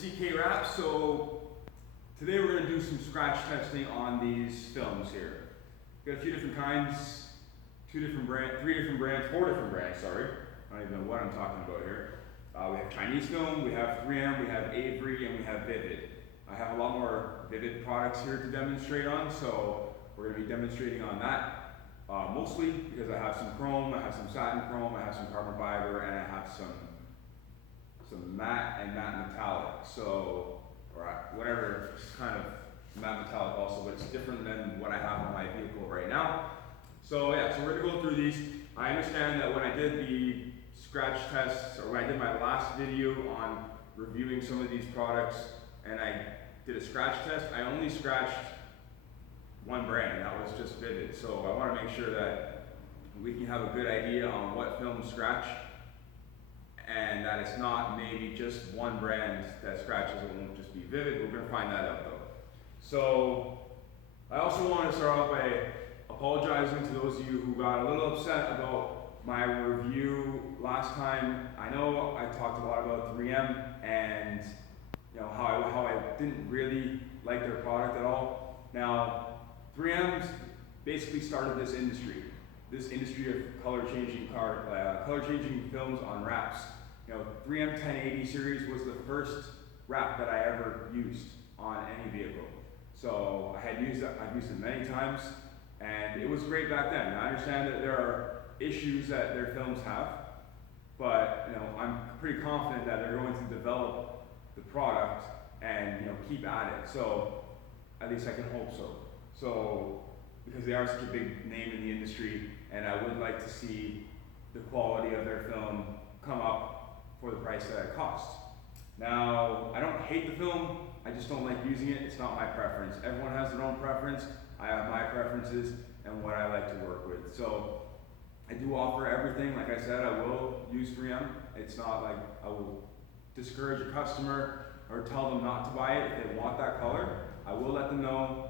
CK Wraps. So today we're going to do some scratch testing on these films here. We've got a few different kinds, three different brands, four different brands, sorry. I don't even know what I'm talking about here. We have Chinese film, we have 3M, we have Avery, and we have Vivid. I have a lot more Vivid products here to demonstrate on, so we're going to be demonstrating on that. Mostly because I have some chrome, I have some satin chrome, I have some carbon fiber, and I have some matte and matte metallic. So, or whatever, it's kind of matte metallic also, but it's different than what I have on my vehicle right now. So yeah, so we're gonna go through these. I understand that when I did the scratch tests, or when I did my last video on reviewing some of these products, and I did a scratch test, I only scratched one brand, and that was just Vivid. So I want to make sure that we can have a good idea on what films scratch, and that it's not maybe just one brand that scratches. It won't just be Vivid. We're going to find that out though. So I also want to start off by apologizing to those of you who got a little upset about my review last time. I know I talked a lot about 3M and how I didn't really like their product at all. Now 3M basically started this industry of color changing films on wraps. 3M 1080 series was the first wrap that I ever used on any vehicle. So I've used it many times, and it was great back then. Now, I understand that there are issues that their films have, but I'm pretty confident that they're going to develop the product and keep at it. So at least I can hope so. So, because they are such a big name in the industry, and I would like to see the quality of their film come up for the price that it costs. Now, I don't hate the film, I just don't like using it. It's not my preference. Everyone has their own preference. I have my preferences and what I like to work with. So, I do offer everything. Like I said, I will use 3M. It's not like I will discourage a customer or tell them not to buy it if they want that color. I will let them know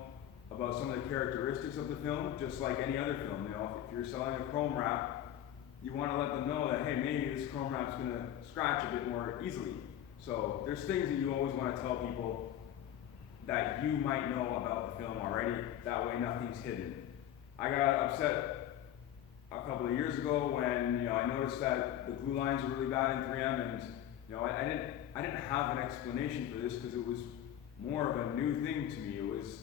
about some of the characteristics of the film, just like any other film. If you're selling a chrome wrap, you want to let them know that, hey, maybe this chrome wrap's going to scratch a bit more easily. So there's things that you always want to tell people that you might know about the film already. That way nothing's hidden. I got upset a couple of years ago when I noticed that the glue lines were really bad in 3M, and I didn't have an explanation for this because it was more of a new thing to me. It was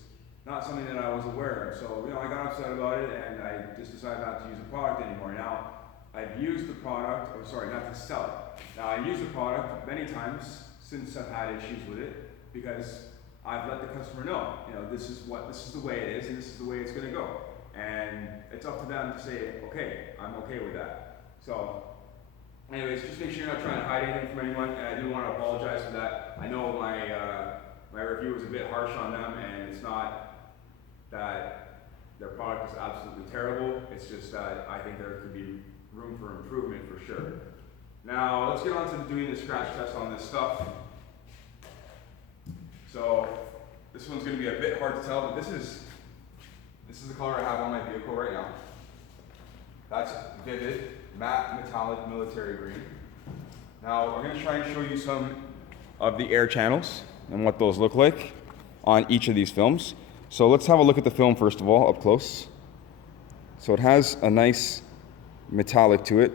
not something that I was aware of. So, I got upset about it, and I just decided not to use the product anymore. Now, I've used the product, not to sell it. Now, I used the product many times since I've had issues with it, because I've let the customer know, this is the way it is, and this is the way it's gonna go. And it's up to them to say, okay, I'm okay with that. So, anyways, just make sure you're not trying to hide anything from anyone, and I do want to apologize for that. I know my review was a bit harsh on them, and it's not that their product is absolutely terrible. It's just that I think there could be room for improvement for sure. Now let's get on to doing the scratch test on this stuff. So this one's going to be a bit hard to tell, but this is the color I have on my vehicle right now. That's Vivid Matte Metallic Military Green. Now we're going to try and show you some of the air channels and what those look like on each of these films. So let's have a look at the film first of all, up close. So it has a nice metallic to it.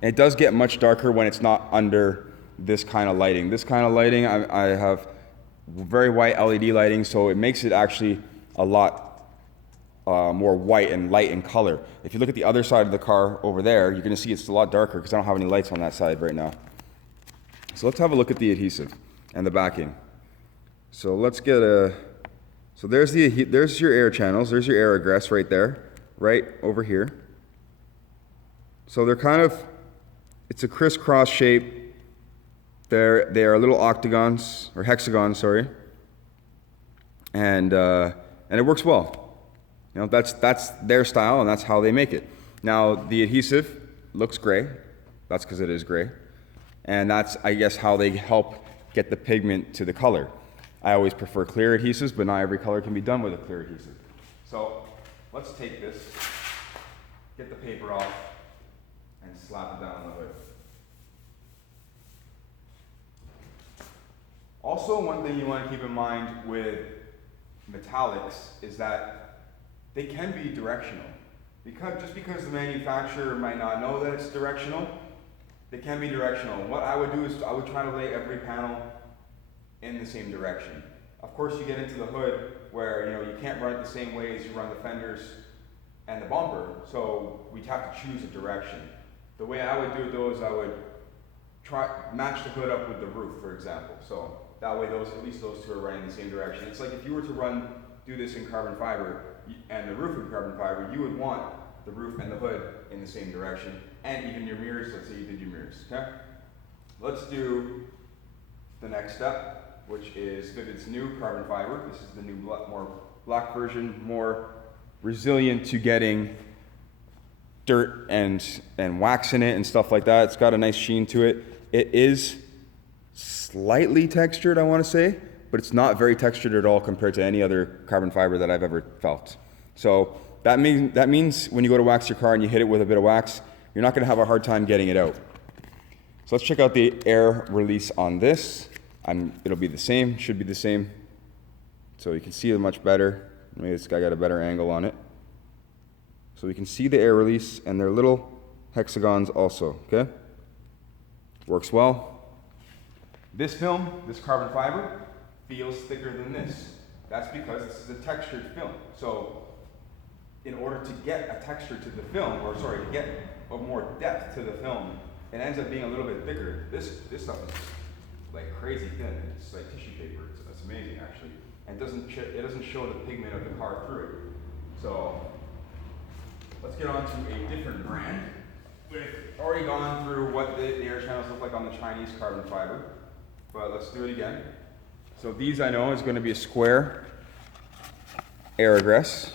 And it does get much darker when it's not under this kind of lighting. This kind of lighting, I have very white LED lighting, so it makes it actually a lot more white and light in color. If you look at the other side of the car over there, you're gonna see it's a lot darker because I don't have any lights on that side right now. So let's have a look at the adhesive and the backing. So let's get so there's your air channels, there's your air egress right there, right over here. So they're it's a crisscross shape. They are little octagons, or hexagons, sorry. And it works well. That's their style, and that's how they make it. Now the adhesive looks gray. That's because it is gray. And that's, I guess, how they help get the pigment to the color. I always prefer clear adhesives, but not every color can be done with a clear adhesive. So let's take this, get the paper off, and slap it down on the hood. Also, one thing you want to keep in mind with metallics is that they can be directional. Just because the manufacturer might not know that it's directional, they can be directional. What I would do is I would try to lay every panel in the same direction. Of course, you get into the hood where you can't run it the same way as you run the fenders and the bumper, so we'd have to choose a direction. The way I would do it though is I would try match the hood up with the roof, for example. So that way at least those two are running in the same direction. It's like if you were to do this in carbon fiber and the roof in carbon fiber, you would want the roof and the hood in the same direction, and even your mirrors. Let's say you did your mirrors, okay? Let's do the next step, which is Vivid's new carbon fiber. This is the new more black version, more resilient to getting dirt and wax in it and stuff like that. It's got a nice sheen to it. It is slightly textured, I want to say, but it's not very textured at all compared to any other carbon fiber that I've ever felt. So that means when you go to wax your car and you hit it with a bit of wax, you're not going to have a hard time getting it out. So let's check out the air release on this. It'll be the same, should be the same. So you can see it much better. Maybe this guy got a better angle on it. So we can see the air release, and they're little hexagons also, okay? Works well. This film, this carbon fiber, feels thicker than this. That's because this is a textured film. So in order to get a texture to the film, to get a more depth to the film, it ends up being a little bit thicker. This stuff is like crazy thin. It's like tissue paper. It's amazing actually. And it doesn't show the pigment of the car through it. So let's get on to a different brand. We've already gone through what the air channels look like on the Chinese carbon fiber, but let's do it again. So these I know is going to be a square air egress.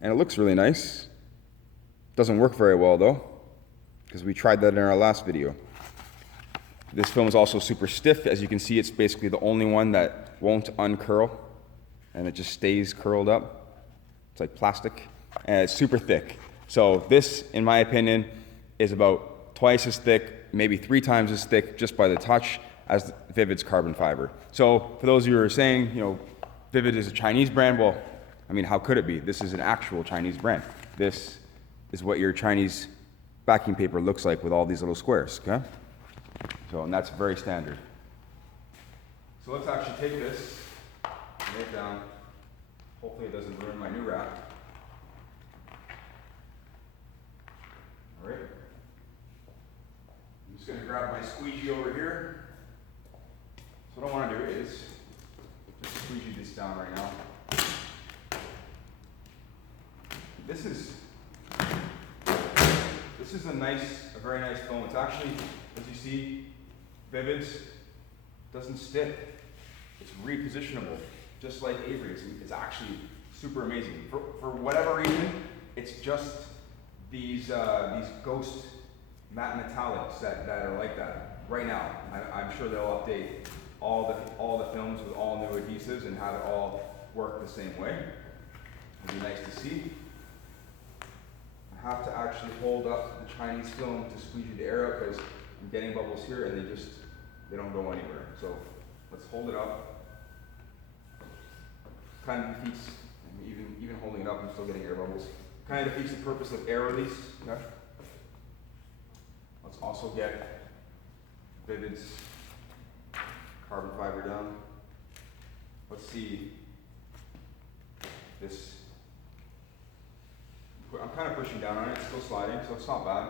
And it looks really nice. Doesn't work very well though, because we tried that in our last video. This film is also super stiff. As you can see, it's basically the only one that won't uncurl, and it just stays curled up. It's like plastic, and it's super thick. So this, in my opinion, is about twice as thick, maybe 3 times as thick just by the touch as Vivid's carbon fiber. So for those of you who are saying, Vivid is a Chinese brand, well, I mean, how could it be? This is an actual Chinese brand. This is what your Chinese backing paper looks like with all these little squares, okay? So, and that's very standard. So let's actually take this, lay it down. Hopefully it doesn't ruin my new wrap. All right. I'm just going to grab my squeegee over here. So what I want to do is just squeegee this down right now. This is a very nice foam. It's actually, as you see, Vivid's doesn't stick. It's repositionable, just like Avery. It's actually super amazing. For whatever reason, it's just these ghost matte metallics that are like that. Right now, I'm sure they'll update all the films with all new adhesives and have it all work the same way. It'll be nice to see. I have to actually hold up the Chinese film to squeegee the air out because I'm getting bubbles here and they don't go anywhere. So let's hold it up. Kind of defeats, even holding it up, I'm still getting air bubbles. Kind of defeats the purpose of air release. Okay? Let's also get Vivid's carbon fiber down. Let's see this. I'm kind of pushing down on it, it's still sliding, so it's not bad.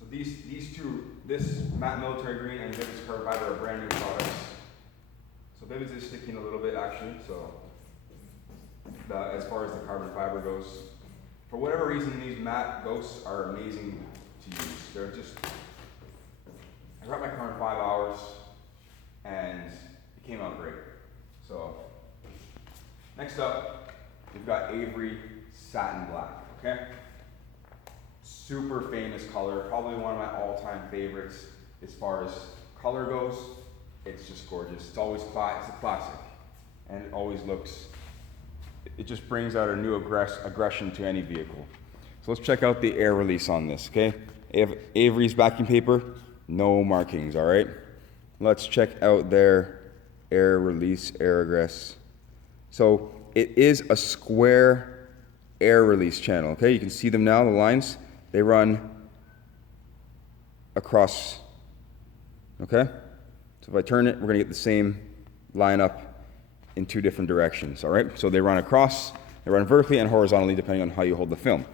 So these two, this matte military green and Vivid's carbon fiber are brand new products. So Vivid's is sticking a little bit actually, so as far as the carbon fiber goes. For whatever reason, these matte ghosts are amazing to use. They're just, I got my car in 5 hours and it came out great. So next up, we've got Avery Satin Black, okay? Super famous color, probably one of my all-time favorites as far as color goes. It's just gorgeous. It's always it's a classic, and it always looks. It just brings out a new aggression to any vehicle. So let's check out the air release on this, okay? Avery's backing paper, No markings, all right? Let's check out their air release, air egress. So it is a square air release channel, okay? You can see them now, the lines. They run across, okay? So if I turn it, we're gonna get the same line up in two different directions, all right? So they run across, they run vertically and horizontally depending on how you hold the film.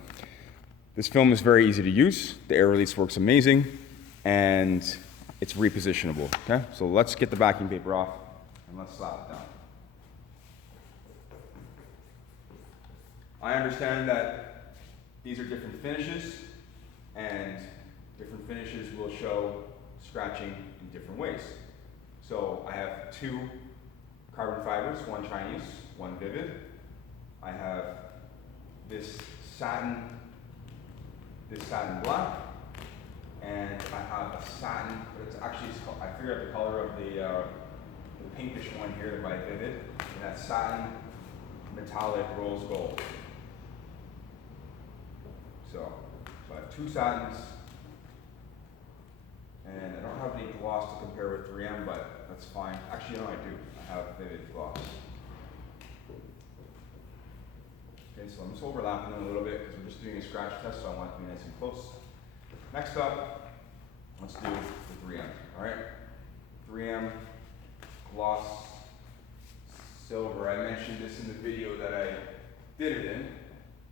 This film is very easy to use. The air release works amazing, and it's repositionable, okay? So let's get the backing paper off and let's slap it down. I understand that these are different finishes, and different finishes will show scratching in different ways. So I have two carbon fibers, one Chinese, one Vivid. I have this satin black, and I have a satin, but it's actually, I figured out the color of the pinkish one here by Vivid, and that's satin metallic rose gold. So I have two satins, and I don't have any gloss to compare with 3M, but that's fine. Actually, no, I do. I have Vivid gloss. Okay, so I'm just overlapping them a little bit because we're just doing a scratch test, so I want it to be nice and close. Next up, let's do the 3M, all right? 3M gloss silver. I mentioned this in the video that I did it in.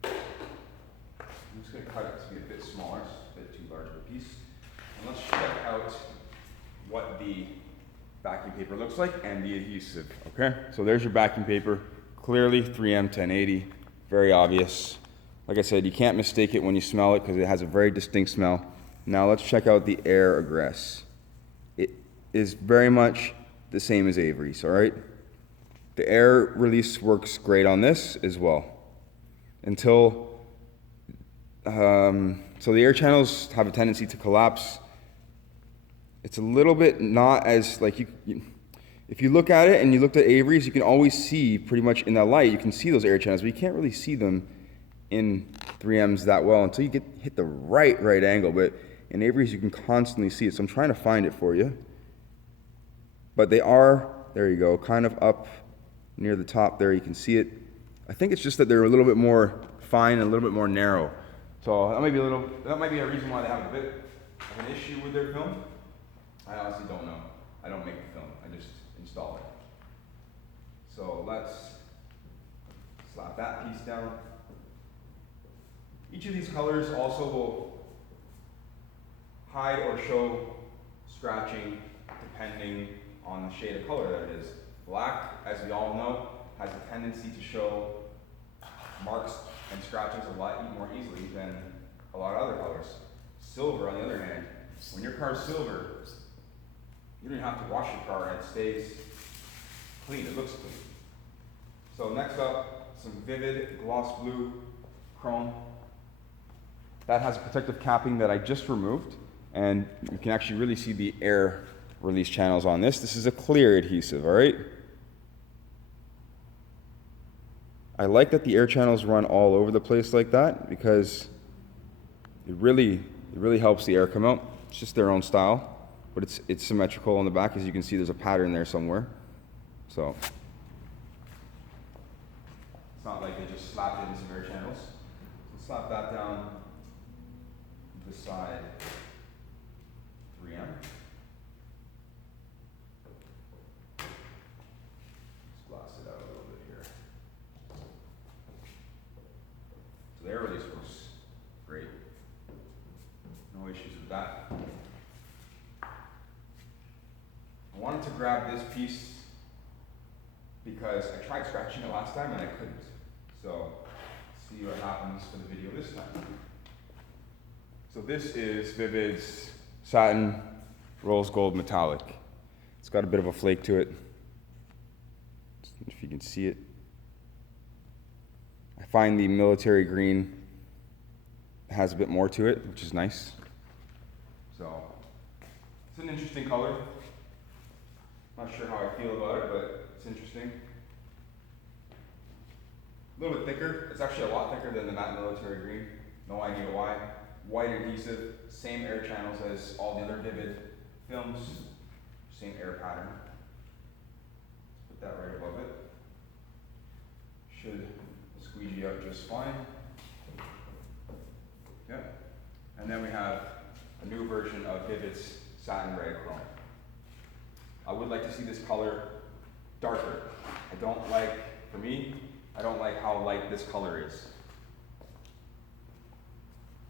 I'm just going to cut it to be a bit smaller, it's a bit too large of a piece. And let's check out what the backing paper looks like and the adhesive, okay? So there's your backing paper, clearly 3M 1080, very obvious. Like I said, you can't mistake it when you smell it because it has a very distinct smell. Now let's check out the air egress. It is very much the same as Avery's, all right? The air release works great on this as well. So the air channels have a tendency to collapse. It's a little bit not as, like, if you look at it and you looked at Avery's, you can always see pretty much in that light, you can see those air channels, but you can't really see them in 3M's that well until you hit the right angle. But in Avery's, you can constantly see it. So I'm trying to find it for you. But they are, there you go, kind of up near the top there, you can see it. I think it's just that they're a little bit more fine and a little bit more narrow. So that might be a reason why they have a bit of an issue with their film. I honestly don't know. I don't make the film, I just install it. So let's slap that piece down. Each of these colors also will hide or show scratching depending on the shade of color that it is. Black, as we all know, has a tendency to show marks and scratches a lot more easily than a lot of other colors. Silver, on the other hand, when your car is silver, you don't even have to wash your car and it stays clean, it looks clean. So next up, some Vivid gloss blue chrome. That has a protective capping that I just removed, and you can actually really see the air release channels on this. This is a clear adhesive, all right? I like that the air channels run all over the place like that because it really helps the air come out. It's just their own style, but it's symmetrical on the back. As you can see, there's a pattern there somewhere. So it's not like they just slapped it in some air channels. So slap that down beside 3M. Let's blast it out a little bit here. So the air release works great. No issues with that. I wanted to grab this piece because I tried scratching it last time and I couldn't. So see what happens for the video this time. So this is Vivid's satin rose gold metallic. It's got a bit of a flake to it. If you can see it. I find the military green has a bit more to it, which is nice. So it's an interesting color. Not sure how I feel about it, but it's interesting. A little bit thicker. It's actually a lot thicker than the matte military green. No idea why. White adhesive, same air channels as all the other Vivid films, same air pattern. Put that right above it. Should squeegee out just fine. Yep. And then we have a new version of Vivid's Satin Red Chrome. I would like to see this color darker. I don't like, for me, I don't like how light this color is.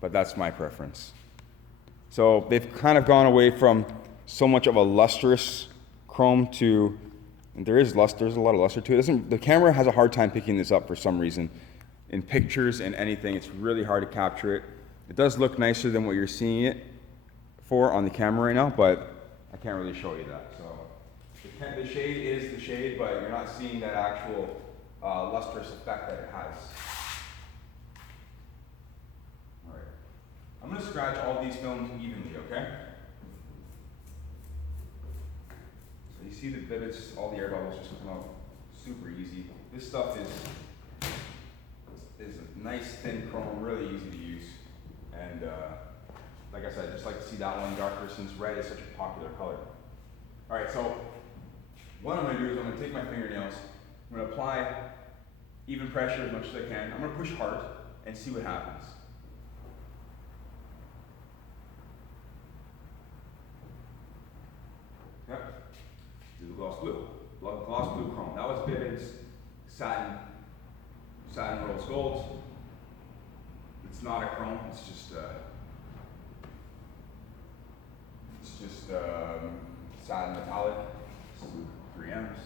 But that's my preference. So they've kind of gone away from so much of a lustrous chrome to, and there's a lot of luster to it. The camera has a hard time picking this up for some reason. In pictures and anything, it's really hard to capture it. It does look nicer than what you're seeing it for on the camera right now, but I can't really show you that. So the shade is the shade, but you're not seeing that actual lustrous effect that it has. All right, I'm gonna scratch all these films evenly, okay? So you see the Vivids, all the air bubbles just come out super easy. This stuff is a nice thin chrome, really easy to use. And like I said, I just like to see that one darker since red is such a popular color. All right, so what I'm gonna do is I'm gonna take my fingernails, I'm gonna apply even pressure as much as I can. I'm gonna push hard and see what happens. Yep, do the gloss blue. Gloss blue chrome. That was Vivid's satin rose gold. It's not a chrome, it's just satin metallic. Let's do 3Ms.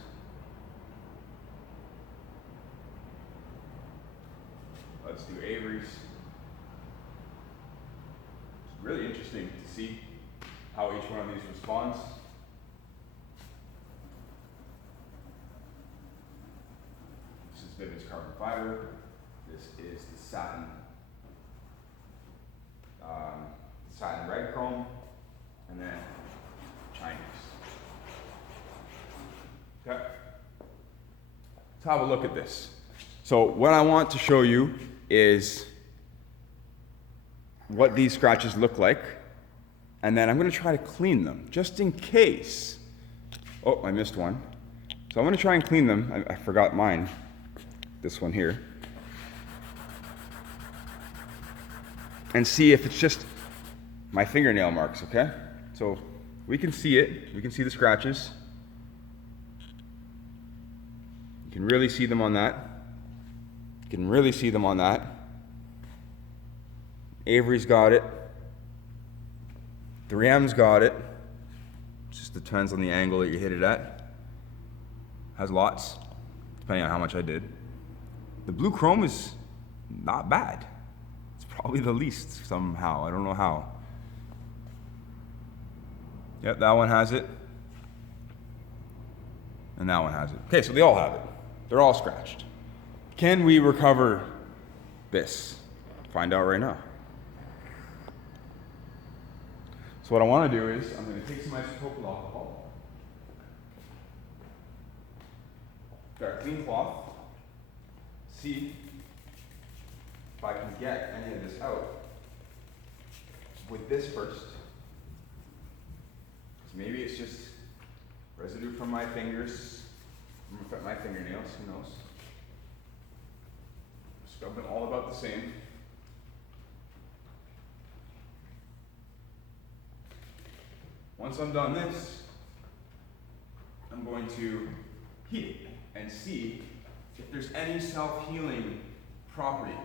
Let's do Avery's. It's really interesting to see how each one of these responds. This is Vivid's carbon fiber. This is the satin red chrome, and then Chinese. Okay. Let's have a look at this. So what I want to show you is what these scratches look like, and then I'm going to try to clean them, just in case. Oh, I missed one. So I'm going to try and clean them. I forgot mine, this one here. And see if it's just my fingernail marks, okay? So we can see it. We can see the scratches. You can really see them on that. You can really see them on that. Avery's got it. 3M's got it. It just depends on the angle that you hit it at. Has lots, depending on how much I did. The blue chrome is not bad. It's probably the least somehow. I don't know how. Yep, that one has it. And that one has it. Okay, so they all have it. They're all scratched. Can we recover this? Find out right now. So what I want to do is, I'm going to take some isopropyl alcohol. Got a clean cloth. See if I can get any of this out with this first. Maybe it's just residue from my fingers, from my fingernails, who knows. Scrub them all about the same. Once I'm done this, I'm going to heat it and see if there's any self-healing property.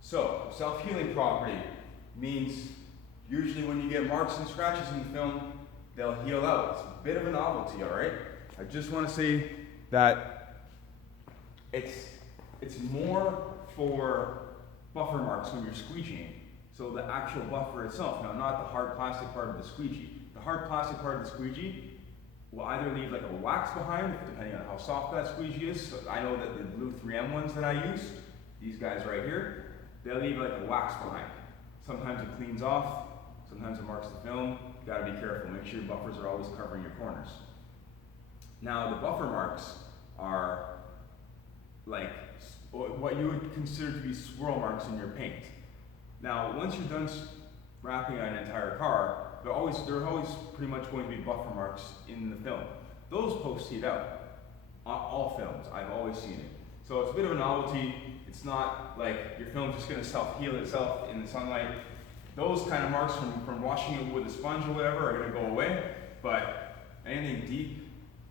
So, self-healing property means usually when you get marks and scratches in the film, they'll heal out. It's a bit of a novelty, all right? I just want to say that it's more for buffer marks when you're squeegeeing. So the actual buffer itself, now not the hard plastic part of the squeegee. The hard plastic part of the squeegee will either leave like a wax behind, depending on how soft that squeegee is. So I know that the blue 3M ones that I use, these guys right here, they'll leave like a wax behind. Sometimes it cleans off, sometimes it marks the film. You gotta be careful, make sure your buffers are always covering your corners. Now the buffer marks are like what you would consider to be swirl marks in your paint. Now once you're done wrapping an entire car, there are always pretty much going to be buffer marks in the film. Those post heat out. On all films, I've always seen it. So it's a bit of a novelty. It's not like your film's just gonna self-heal itself in the sunlight. Those kind of marks from washing it with a sponge or whatever are gonna go away, but anything deep,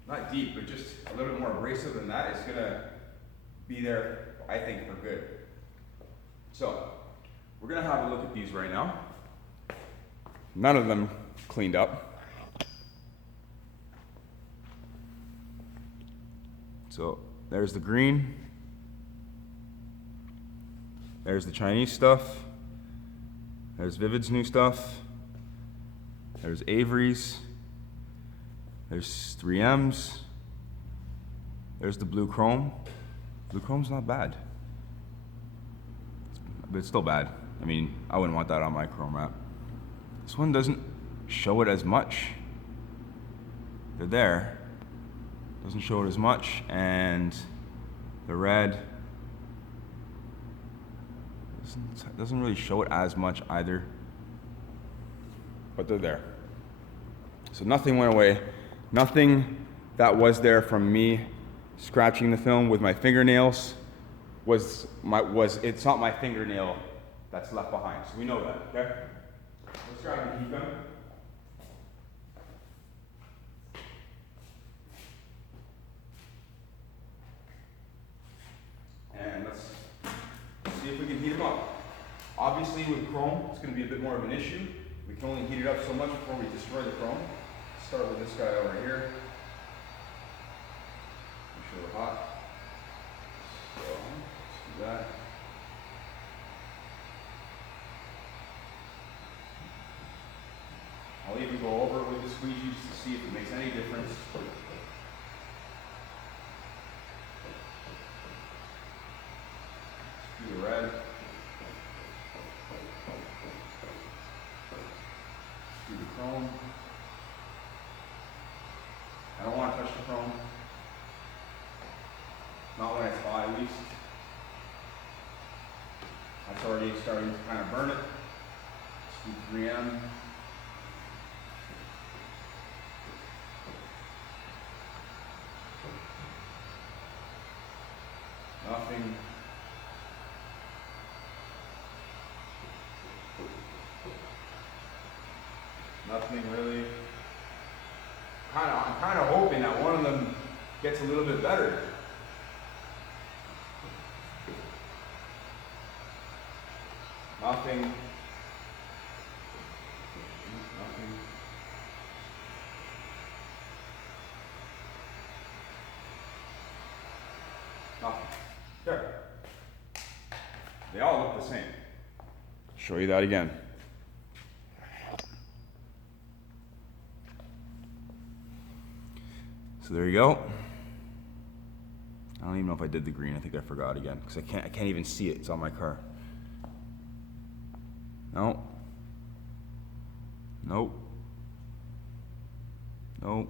not deep, but just a little bit more abrasive than that is gonna be there, I think, for good. So, we're gonna have a look at these right now. None of them cleaned up. So there's the green, there's the Chinese stuff, there's Vivid's new stuff, there's Avery's, there's 3M's, there's the blue chrome. Blue chrome's not bad, but it's still bad. I mean, I wouldn't want that on my chrome wrap. This one doesn't show it as much. They're there. Doesn't show it as much, and the red doesn't really show it as much either, but they're there. So nothing went away. Nothing that was there from me scratching the film with my fingernails it's not my fingernail that's left behind. So we know that, okay? Let's grab the heat gun. And let's see if we can heat them up. Obviously with chrome, it's going to be a bit more of an issue. We can only heat it up so much before we destroy the chrome. Let's start with this guy over here. Make sure we're hot. So, let's do that. I'll even go over it with the squeegee just to see if it makes any difference. Do the red. Do the chrome. I don't want to touch the chrome. Not when it's hot, at least. That's already starting to kind of burn it. Let's do 3M. Nothing. Nothing really. I'm kind of hoping that one of them gets a little bit better. Nothing. Nothing. Nothing. There. They all look the same. Show you that again. So there you go. I don't even know if I did the green. I think I forgot again because I can't even see it. It's on my car. No. Nope. Nope.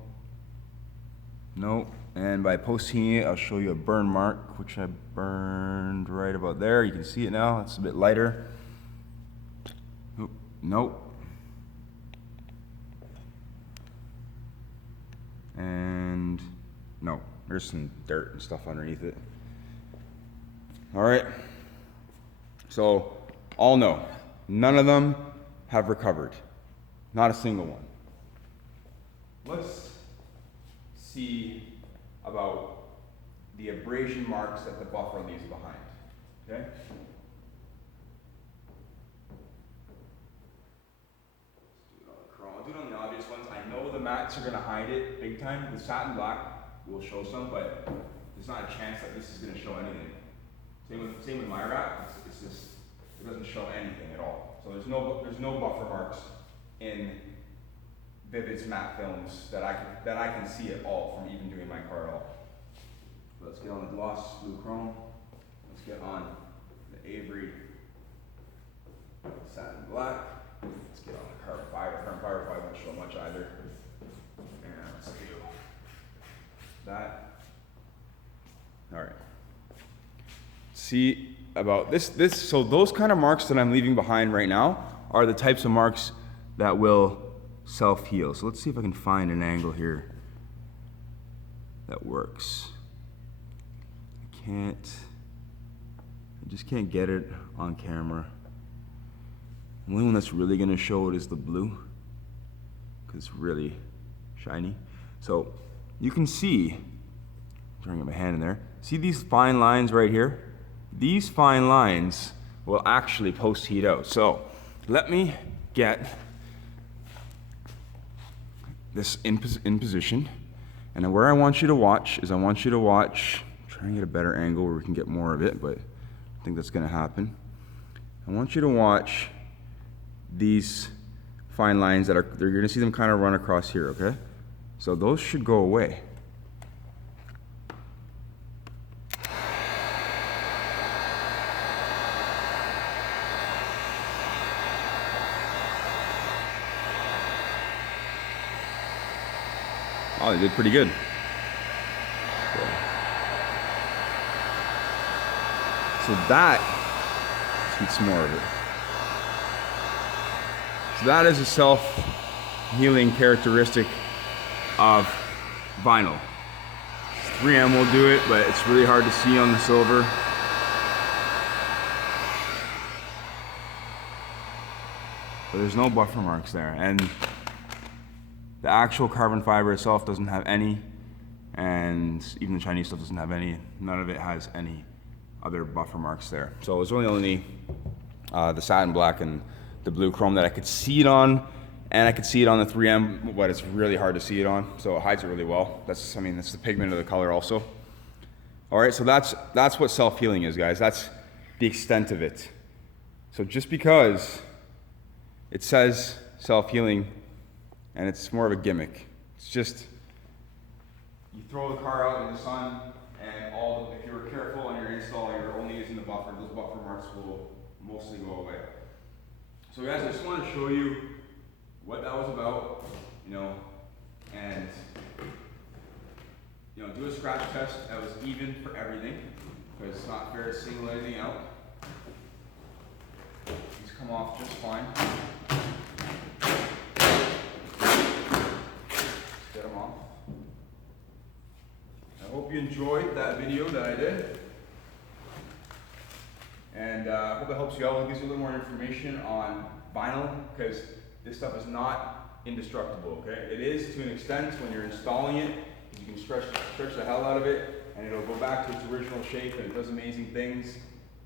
Nope. And by post-heating it, I'll show you a burn mark, which I burned right about there. You can see it now. It's a bit lighter. Nope. Nope. And no, there's some dirt and stuff underneath it. All right. So, all no. None of them have recovered. Not a single one. Let's see about the abrasion marks that the buffer leaves behind. Okay? I'll do it on the obvious ones. I know the mattes are going to hide it big time. The satin black will show some, but there's not a chance that this is going to show anything. Same with my wrap. It's just, it doesn't show anything at all. So there's no buffer marks in Vivid's matte films that I can see at all from even doing my car at all. Let's get on the gloss blue chrome. Let's get on the Avery satin black. Let's get on the carbon fiber. Carbon fiber probably won't show much either. And let's do that. All right. See about this. So those kind of marks that I'm leaving behind right now are the types of marks that will self-heal. So let's see if I can find an angle here that works. I just can't get it on camera. The only one that's really gonna show it is the blue, because it's really shiny. So you can see, I'm trying to get my hand in there, see these fine lines right here? These fine lines will actually post-heat out. So let me get this in position. And where I want you to watch is try and get a better angle where we can get more of it, but I think that's gonna happen. I want you to watch these fine lines that you're gonna see them kind of run across here, okay? So those should go away. Oh, they did pretty good. So that, let's get some more of it. So that is a self-healing characteristic of vinyl. 3M will do it, but it's really hard to see on the silver. But there's no buffer marks there, and the actual carbon fiber itself doesn't have any, and even the Chinese stuff doesn't have any. None of it has any other buffer marks there. So it's really only the satin black and the blue chrome that I could see it on, and I could see it on the 3M, but it's really hard to see it on, so it hides it really well. That's the pigment of the color also. All right, so that's what self-healing is, guys. That's the extent of it. So just because it says self-healing, and it's more of a gimmick, it's just, you throw the car out in the sun, and if you were careful on your install, you're only using the buffer, those buffer marks will mostly go away. So guys, I just wanted to show you what that was about, and do a scratch test that was even for everything, because it's not fair to single anything out. These come off just fine. Get them off. I hope you enjoyed that video that I did. And I hope it helps you out. It gives you a little more information on vinyl, because this stuff is not indestructible, okay? It is to an extent when you're installing it. You can stretch the hell out of it, and it'll go back to its original shape, and it does amazing things.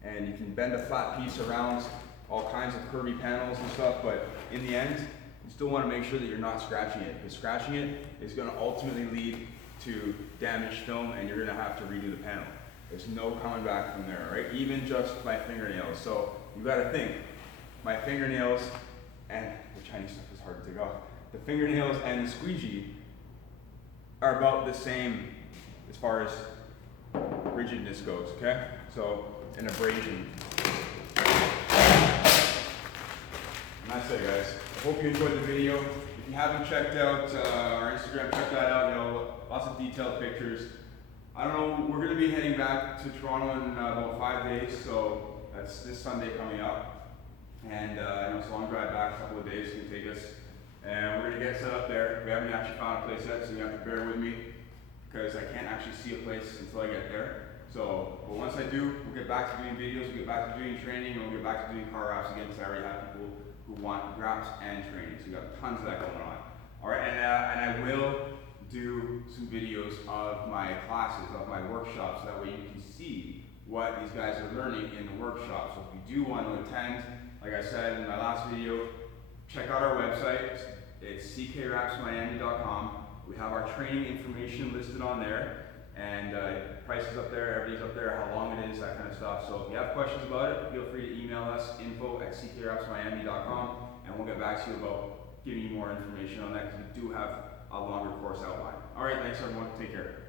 And you can bend a flat piece around all kinds of curvy panels and stuff, but in the end, you still want to make sure that you're not scratching it, because scratching it is going to ultimately lead to damaged film, and you're going to have to redo the panel. There's no coming back from there, right? Even just my fingernails. So you got to think, my fingernails, and the Chinese stuff is hard to take off. The fingernails and the squeegee are about the same as far as rigidness goes, okay? So an abrasion. And that's it, guys. I hope you enjoyed the video. If you haven't checked out our Instagram, check that out. Lots of detailed pictures. I don't know, we're going to be heading back to Toronto in about 5 days, so that's this Sunday coming up. And it's a long drive back, a couple of days it's going to take us. And we're going to get set up there. We haven't actually found a place yet, so you have to bear with me, because I can't actually see a place until I get there. So, but once I do, we'll get back to doing videos, we'll get back to doing training, and we'll get back to doing car wraps again, because I already have people who want wraps and training. So we got tons of that going on. All right, and I will do some videos of my classes, of my workshops, so that way you can see what these guys are learning in the workshop. So if you do want to attend, like I said in my last video, check out our website. It's ckwrapsmiami.com. We have our training information listed on there, and prices up there, everything's up there, how long it is, that kind of stuff. So if you have questions about it, feel free to email us, info@ckwrapsmiami.com, and we'll get back to you about giving you more information on that, because we do have a longer course outline. All right, thanks everyone. Take care.